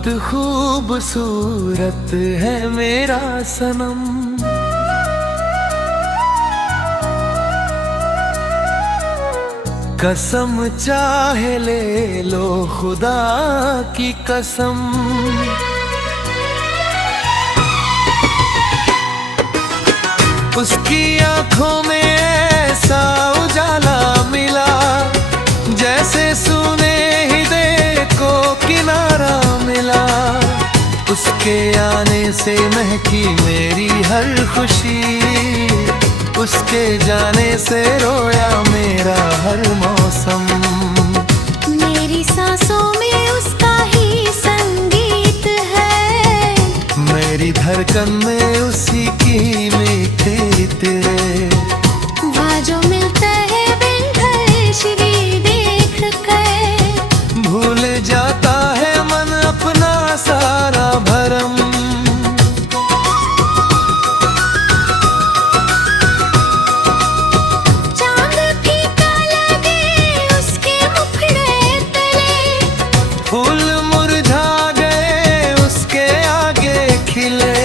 बहुत खूबसूरत है मेरा सनम। कसम चाहे ले लो खुदा की कसम। उसकी आंखों में ऐसा उजाला मिला, जैसे सुनहरे को किनारा मिला। उसके आने से महकी मेरी हर खुशी, उसके जाने से रोया मेरा हर मौसम। मेरी सांसों में उसका ही संगीत है, मेरी धड़कन में उसी की मीठी तेरे। वहाँ जो मिलता है बिन श्री देख कर, भूल जाता है मन अपना सारा भरम। चांद फीका लगे उसके मुखड़े तले, फूल मुरझा गए उसके आगे खिले।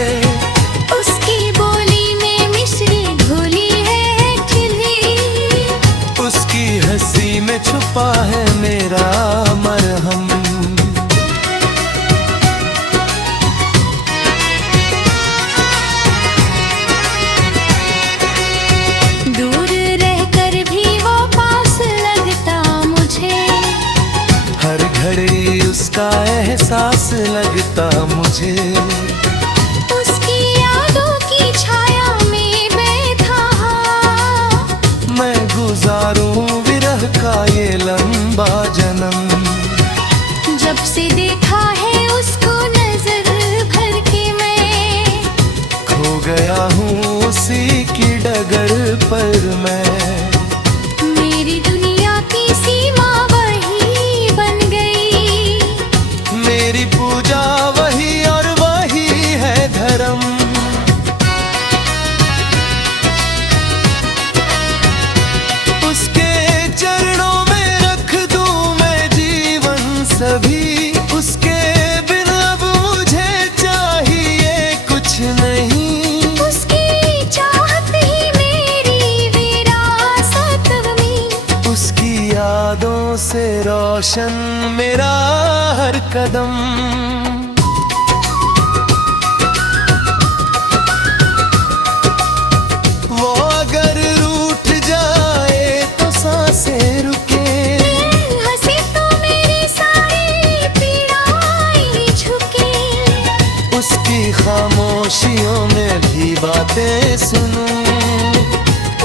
उसकी बोली में मिश्री घुली है खिली, उसकी हंसी में छुपा है मेरा मरहम। दूर रहकर भी वो पास लगता मुझे, हर घड़ी उसका एहसास लगता मुझे। उसकी यादों की छाया में बैठा मैं गुजारूं विरह का ये लंबा जन्म। जब से देखा है उसको नजर भर के मैं, खो गया हूँ उसी की डगर पर मैं। मेरी दुनिया की सीमा वही बन गई, मेरी पूजा वही और वही है धर्म। उसके चरणों में रख दूं मैं जीवन सभी, उसके बिन अब मुझे चाहिए कुछ नहीं। उसकी चाहत ही मेरी विरासत में, उसकी यादों से रोशन मेरा हर कदम। वो अगर रूठ जाए तो सांसें रुके, हंसी तो मेरी सारी पीड़ाएं झुके। उसकी खामोशियों में भी बातें सुनूं।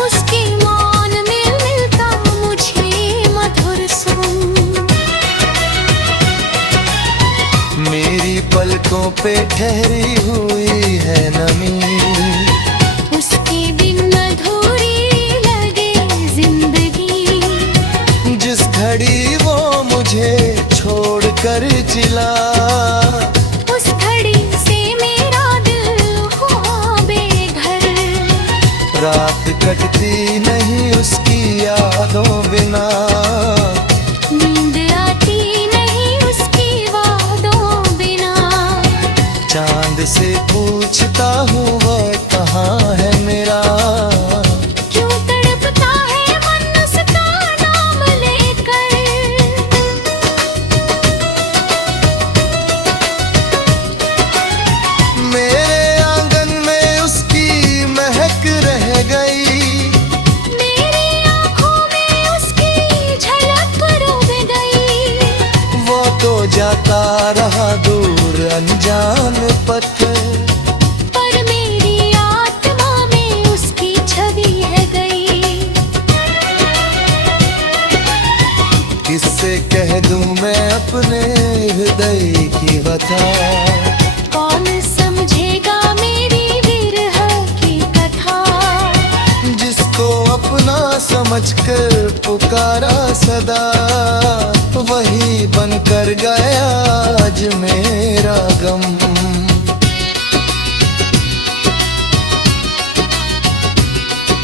उसके मौन में मिलता मुझे मधुर सुन। मेरी पलकों पे ठहरी हुई है नमी, उसके बिन अधूरी लगे जिंदगी। जिस घड़ी वो मुझे छोड़कर चला, उस घड़ी से मेरा दिल हुआ बेघर। रात कटती नहीं उसकी यादों बिना, नींद आती नहीं उसकी वादों बिना। चांद से पूछता हूँ वो कहाँ है मेरा। क्यों तड़पता है मन उसका नाम लेकर। मेरे आंगन में उसकी महक रह गई, मेरी आँखों में उसकी झलक रुक गई। वो तो जाता रहा दूर अनजान पथ, पर मेरी आत्मा में उसकी छवि है गई। किससे कह दूं मैं अपने हृदय की बता। कौन समझेगा मेरी विरह की कथा। जिसको अपना समझकर पुकारा सदा, वही बनकर गया आज मेरा गम।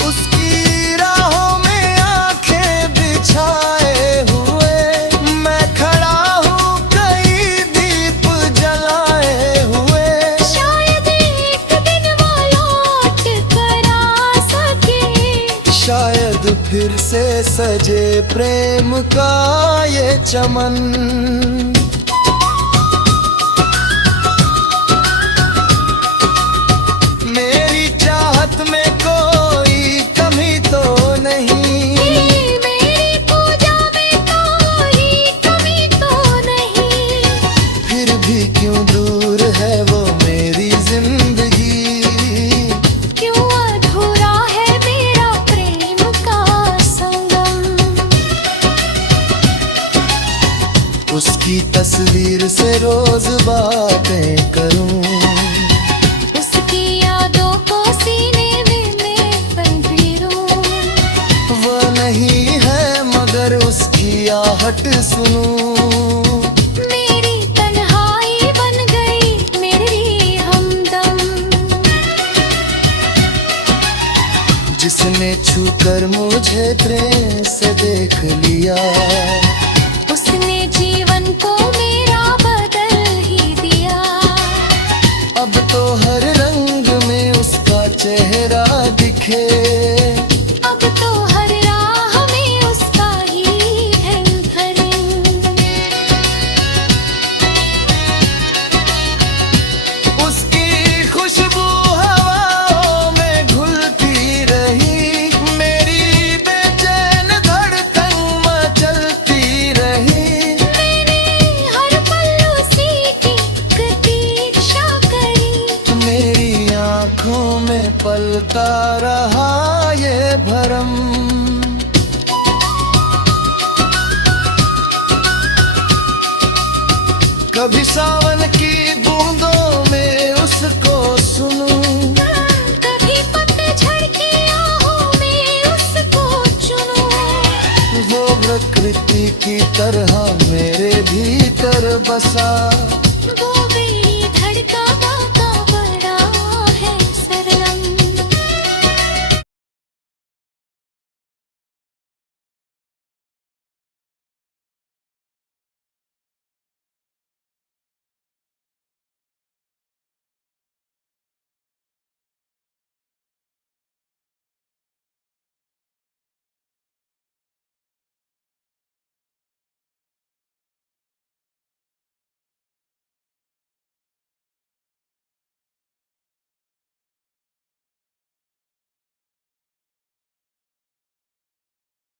उसकी राहों में आंखें बिछाए हुए मैं खड़ा हूँ, कई दीप जला बाद फिर से सजे प्रेम का ये चमन। मेरी चाहत में कोई कमी तो नहीं, मेरी पूजा में कोई कमी तो नहीं। फिर भी क्यों दूर है वो मेरी जिंदगी, क्यों अधूरा है मेरा प्रेम का संगम। उसकी तस्वीर से रोज बातें करूं, उसकी यादों को सीने में मैं बंधेरूं। वो नहीं है मगर उसकी आहट सुनूं। मेरी तन्हाई बन गई मेरी हमदम। जिसने छूकर मुझे प्रेम से देख लिया, उसने जीवन को मेरा बदल ही दिया। अब तो हर रंग में उसका चेहरा दिखे, अब तो हर राह में उसका ही है भरम। उसकी खुशबू हवाओं में घुलती रही, मेरी बेचैन धड़कन मचलती रही। मैंने हर पल उसी की प्रतीक्षा करी। मेरी आंखों में पलता रहा ये भरम। कभी सावन की बूंदों में उसको सुनूं, कभी पतझड़ की आहों में उसको चुनूं। वो प्रकृति की तरह मेरे भीतर बसा।